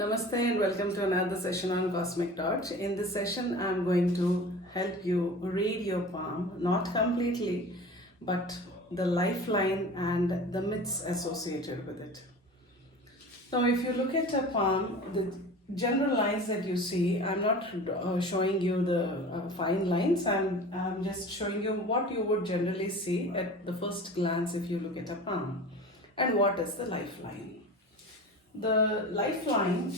Namaste and welcome to another session on Cosmic Torch. In this session, I'm going to help you read your palm, not completely, but the lifeline and the myths associated with it. Now, if you look at a palm, the general lines that you see, I'm not showing you the fine lines, I'm just showing you what you would generally see at the first glance if you look at a palm. And what is the lifeline? The lifeline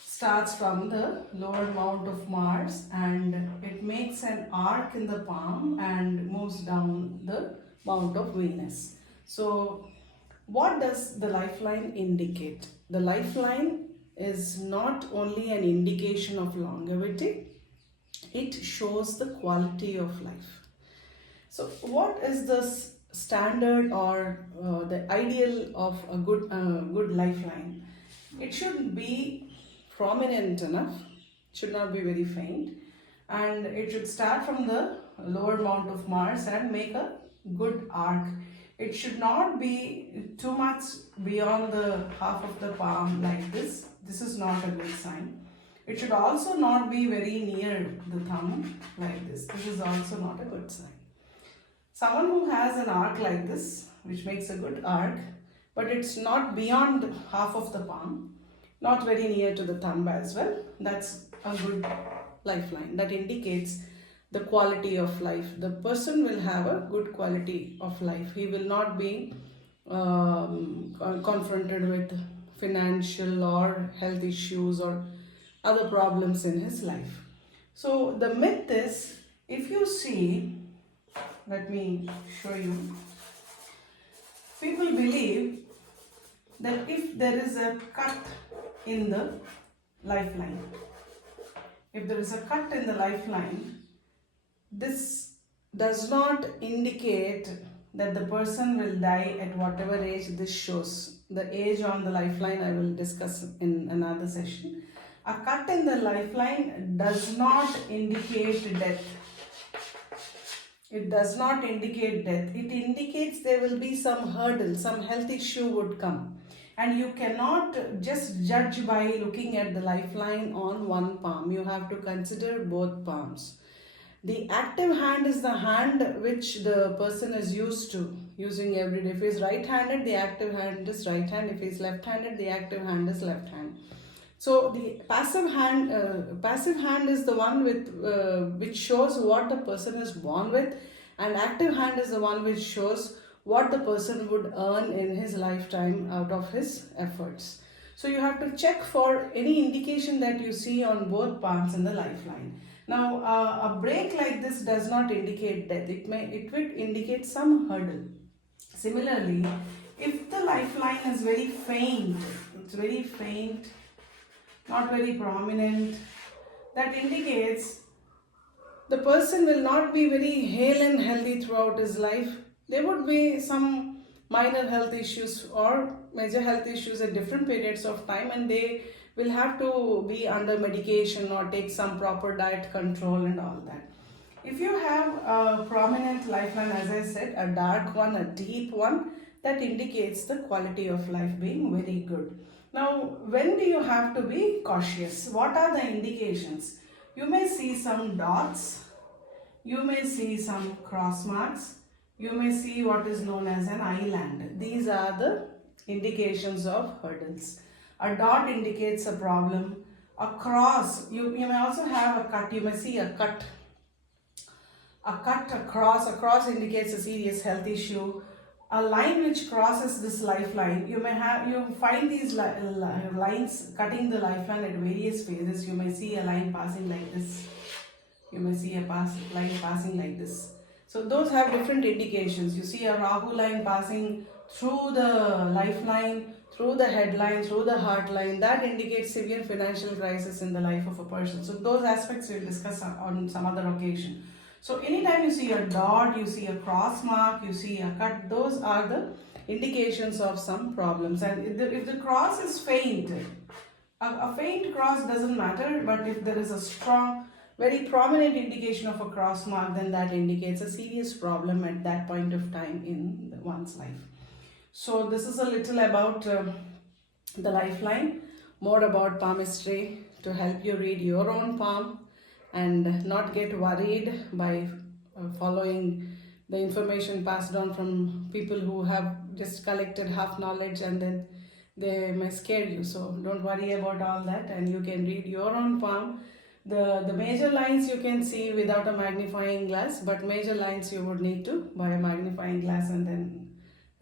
starts from the lower mount of Mars and it makes an arc in the palm and moves down the mount of Venus. So, what does the lifeline indicate? The lifeline is not only an indication of longevity, it shows the quality of life. So, what is the standard or the ideal of a good lifeline? It should be prominent enough, should not be very faint, and it should start from the lower mount of Mars and make a good arc. It should not be too much beyond the half of the palm like this. This is not a good sign. It should also not be very near the thumb like this. This is also not a good sign. Someone who has an arc like this, which makes a good arc, but it's not beyond half of the palm, not very near to the thumb as well, that's a good lifeline. That indicates the quality of life. The person will have a good quality of life. He will not be confronted with financial or health issues or other problems in his life. So the myth is, if you see, let me show you. People believe that if there is a cut in the lifeline, this does not indicate that the person will die at whatever age this shows. The age on the lifeline I will discuss in another session. A cut in the lifeline does not indicate death. It does not indicate death. It indicates there will be some hurdle, some health issue would come. And you cannot just judge by looking at the lifeline on one palm. You have to consider both palms. The active hand is the hand which the person is used to using every day. If he is right-handed, the active hand is right hand. If he is left-handed, the active hand is left hand. So the passive hand is the one with which shows what the person is born with, and active hand is the one which shows what the person would earn in his lifetime out of his efforts. So you have to check for any indication that you see on both palms in the lifeline. Now a break like this does not indicate death. It would indicate some hurdle. Similarly, if the lifeline is very faint, it's very faint, not very prominent, that indicates the person will not be very hale and healthy throughout his life. There would be some minor health issues or major health issues at different periods of time, and they will have to be under medication or take some proper diet control and all that. If you have a prominent lifeline, as I said, a dark one, a deep one, that indicates the quality of life being very good. Now, when do you have to be cautious? What are the indications? You may see some dots, you may see some cross marks, you may see what is known as an island. These are the indications of hurdles. A dot indicates a problem. A cross, you may also have a cut. You may see a cut. A cross indicates a serious health issue. A line which crosses this lifeline, you find these lines cutting the lifeline at various phases. You may see a line passing like this. You may see a line passing like this. So those have different indications. You see a Rahu line passing through the lifeline, through the headline, through the heart line. That indicates severe financial crisis in the life of a person. So those aspects we'll discuss on some other occasion. So anytime you see a dot, you see a cross mark, you see a cut, those are the indications of some problems. And if the cross is faint, a faint cross doesn't matter, but if there is a strong, very prominent indication of a cross mark, then that indicates a serious problem at that point of time in one's life. So this is a little about the lifeline, more about palmistry to help you read your own palm and not get worried by following the information passed on from people who have just collected half knowledge, and then they may scare you. So don't worry about all that, and you can read your own palm. The major lines you can see without a magnifying glass, but major lines you would need to buy a magnifying glass and then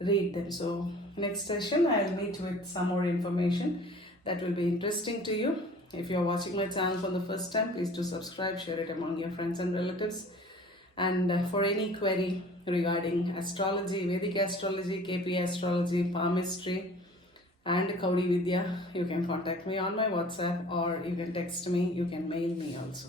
read them. So next session I'll meet with some more information that will be interesting to you. If you're watching my channel for the first time, please do subscribe, share it among your friends and relatives. And for any query regarding astrology, Vedic astrology, KP astrology, palmistry and Kaudi Vidya, you can contact me on my WhatsApp, or you can text me, you can mail me also.